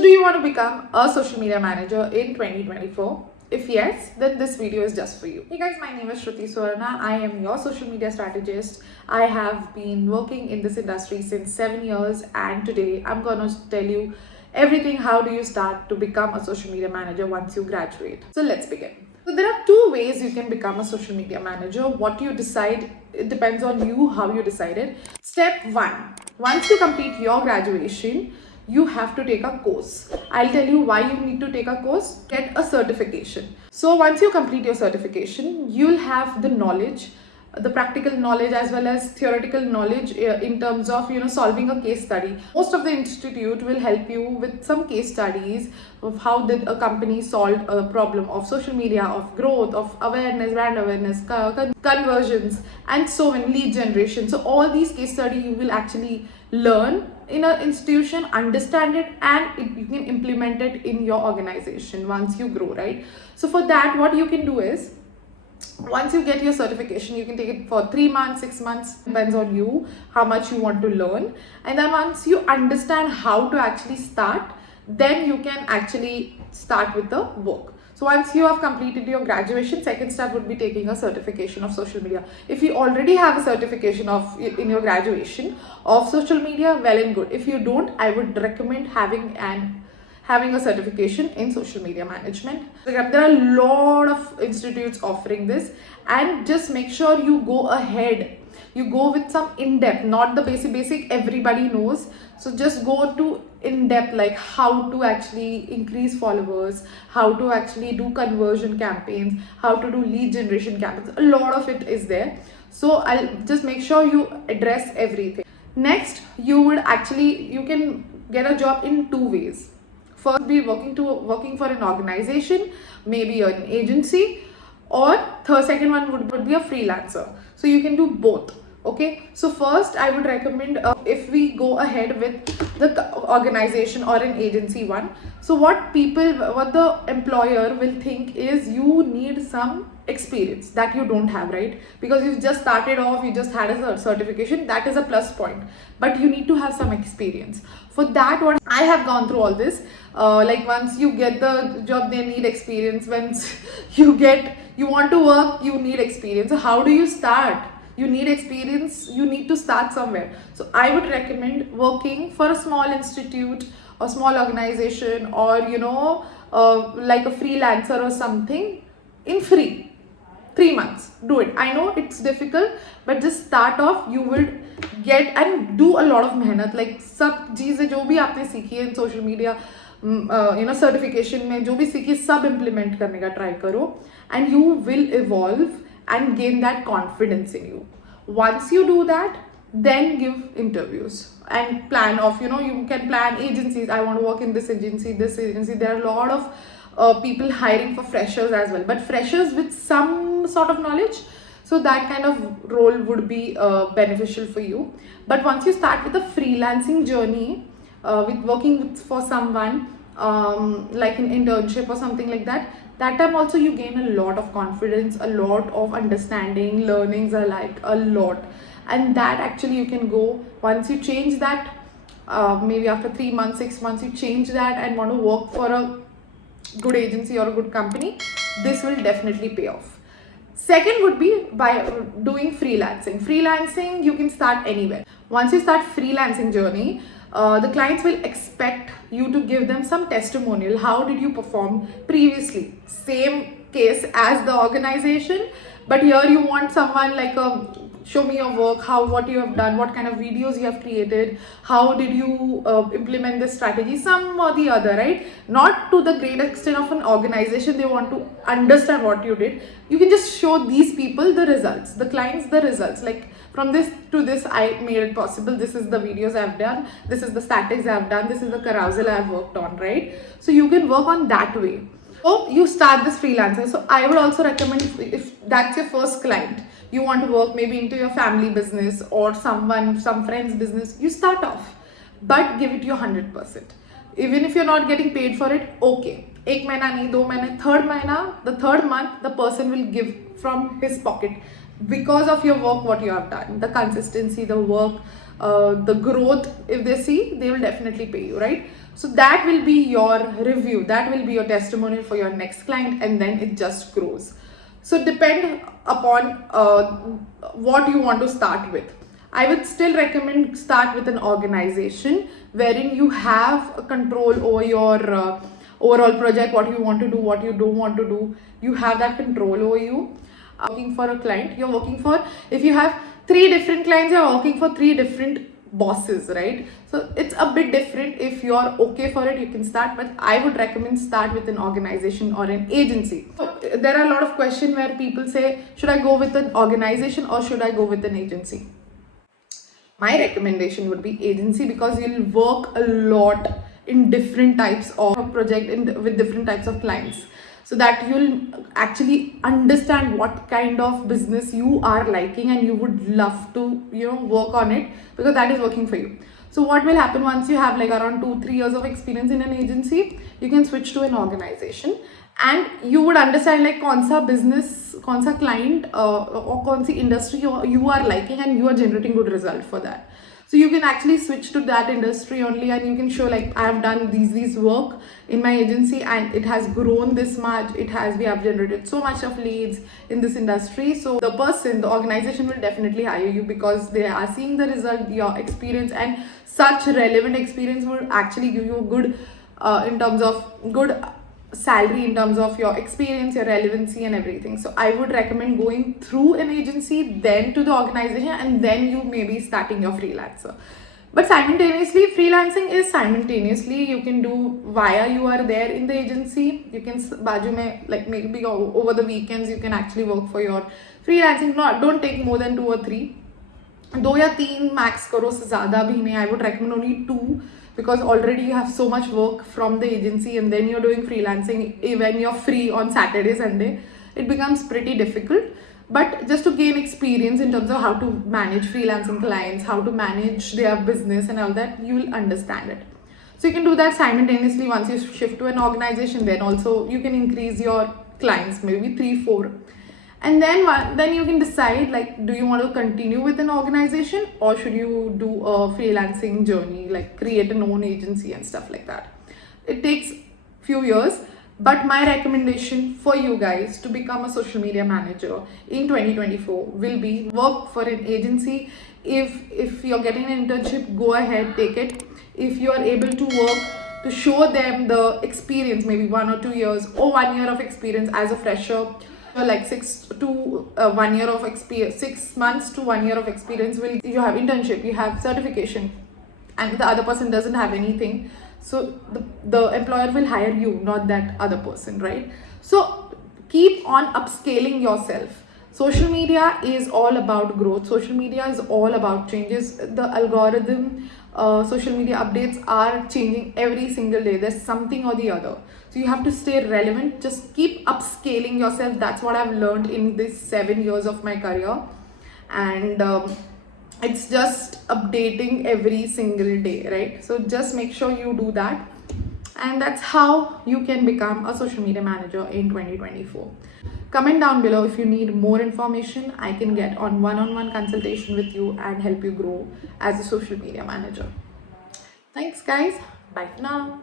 So do you want to become a social media manager in 2024? If yes, then this video is just for you. Hey guys, my name is Shruti Swarna. I am your social media strategist. I have been working in this industry since 7 years, and today I'm going to tell you everything how do you start to become a social media manager once you graduate. So let's begin. So there are two ways you can become a social media manager. What you decide, it depends on you how you decide it. Step 1. Once you complete your graduation, you have to take a course. I'll tell you why you need to take a course. Get a certification. So once you complete your certification, you'll have the knowledge, the practical knowledge as well as theoretical knowledge in terms of solving a case study. Most of the institute will help you with some case studies of how did a company solve a problem of social media, of growth, of awareness, brand awareness, conversions, and so many lead generation. So all these case studies you will actually learn in an institution, understand it, and you can implement it in your organization once you grow, right? So for that, what you can do is, once you get your certification, you can take it for 3 months, 6 months, depends on you how much you want to learn. And then once you understand how to actually start, then you can actually start with the work. So once you have completed your graduation, second step would be taking a certification of social media. If you already have a certification in your graduation of social media, well and good. If you don't, I would recommend having a certification in social media management. There are a lot of institutes offering this, and just make sure you go ahead. You go with some in-depth, not the basic everybody knows. So just go to in-depth, like how to actually increase followers, how to actually do conversion campaigns, how to do lead generation campaigns. A lot of it is there. So I'll just make sure you address everything. Next, you can get a job in 2 ways. First, be working for an organization, maybe an agency, or second one would be a freelancer. So you can do both. Okay, so first I would recommend if we go ahead with the organization or an agency one. So what the employer will think is you need some experience that you don't have, right? Because you just started off, you just had a certification, that is a plus point, but you need to have some experience. For that, what I have gone through all this, like once you get the job, they need experience. Once you want to work, you need experience. So how do you start? You need experience, you need to start somewhere. So I would recommend working for a small institute or small organization, or like a freelancer or something in free. 3 months, do it. I know it's difficult, but just start off. You will get and do a lot of mehnat. Like सब चीजें जो भी आपने सीखी है social media certification में जो भी सीखी सब implement करने का try करो, and you will evolve and gain that confidence in you. Once you do that, then give interviews and plan of, you can plan agencies. I want to work in this agency. There are a lot of people hiring for freshers as well, but freshers with some sort of knowledge. So that kind of role would be beneficial for you. But once you start with a freelancing journey, with working for someone, like an internship or something like that time also you gain a lot of confidence, a lot of understanding, learnings are like a lot. And that actually you can go, once you change that, maybe after 3 months, 6 months, you change that and want to work for a good agency or a good company, this will definitely pay off. Second would be by doing freelancing. Freelancing, you can start anywhere. Once you start freelancing journey, the clients will expect you to give them some testimonial. How did you perform previously? Same case as the organization, but here you want someone like show me your work, what you have done, what kind of videos you have created, how did you implement this strategy, some or the other, right? Not to the great extent of an organization, they want to understand what you did. You can just show these people the results, the clients the results, like from this to this I made it possible, this is the videos I've done, this is the statics I've done, this is the carousel I've worked on, right? So you can work on that way. So you start this freelancer. So I would also recommend, if that's your first client, you want to work maybe into your family business or some friend's business, you start off, but give it your 100%. Even if you're not getting paid for it, okay. 1 mahina nahi, 2 mahina, the third month, the person will give from his pocket because of your work, what you have done, the consistency, the work, the growth. If they see, they will definitely pay you, right? So that will be your review, that will be your testimonial for your next client, and then it just grows. So depend upon what you want to start with. I would still recommend start with an organization wherein you have a control over your overall project, what you want to do, what you don't want to do. You have that control over you. Working for a client, you're working for, if you have 3 different clients, you're working for 3 different bosses, right? So it's a bit different. If you're okay for it, you can start, but I would recommend start with an organization or an agency. So there are a lot of questions where people say, should I go with an organization or should I go with an agency? My recommendation would be agency, because you'll work a lot in different types of project with different types of clients, so that you'll actually understand what kind of business you are liking and you would love to work on it, because that is working for you. So what will happen once you have like around 2-3 years of experience in an agency, you can switch to an organization, and you would understand like kaun sa business, kaun sa client or kaun si industry you are liking, and you are generating good result for that. So you can actually switch to that industry only, and you can show like I have done these work in my agency and it has grown this much, we have generated so much of leads in this industry. So the organization will definitely hire you, because they are seeing the result, your experience, and such relevant experience will actually give you good in terms of good salary, in terms of your experience, your relevancy and everything. So I would recommend going through an agency, then to the organization, and then you may be starting your freelancer. But simultaneously, freelancing is simultaneously you can do via you are there in the agency. You can baju mein, like maybe over the weekends you can actually work for your freelancing. Don't take more than 2 or 3. 2 या 3 max करो, से ज़्यादा भी नहीं. I would recommend only 2, because already you have so much work from the agency, and then you're doing freelancing when you're free on Saturday, Sunday. It becomes pretty difficult. But just to gain experience in terms of how to manage freelancing clients, how to manage their business and all that, you will understand it. So you can do that simultaneously. Once you shift to an organization, then also you can increase your clients, maybe 3-4. And then you can decide like, do you want to continue with an organization, or should you do a freelancing journey, like create an own agency and stuff like that. It takes few years, but my recommendation for you guys to become a social media manager in 2024 will be work for an agency. If you're getting an internship, go ahead, take it. If you are able to work, to show them the experience, maybe 1 or 2 years or 1 year of experience as a fresher, like 6 months to 1 year of experience, you have internship, you have certification, and the other person doesn't have anything. So the employer will hire you, not that other person, right? So keep on upscaling yourself. Social media is all about growth. Social media is all about changes. The algorithm, social media updates are changing every single day. There's something or the other. So you have to stay relevant. Just keep upscaling yourself. That's what I've learned in this 7 years of my career. And it's just updating every single day, right? So just make sure you do that. And that's how you can become a social media manager in 2024. Comment down below if you need more information. I can get on one-on-one consultation with you and help you grow as a social media manager. Thanks guys. Bye for now.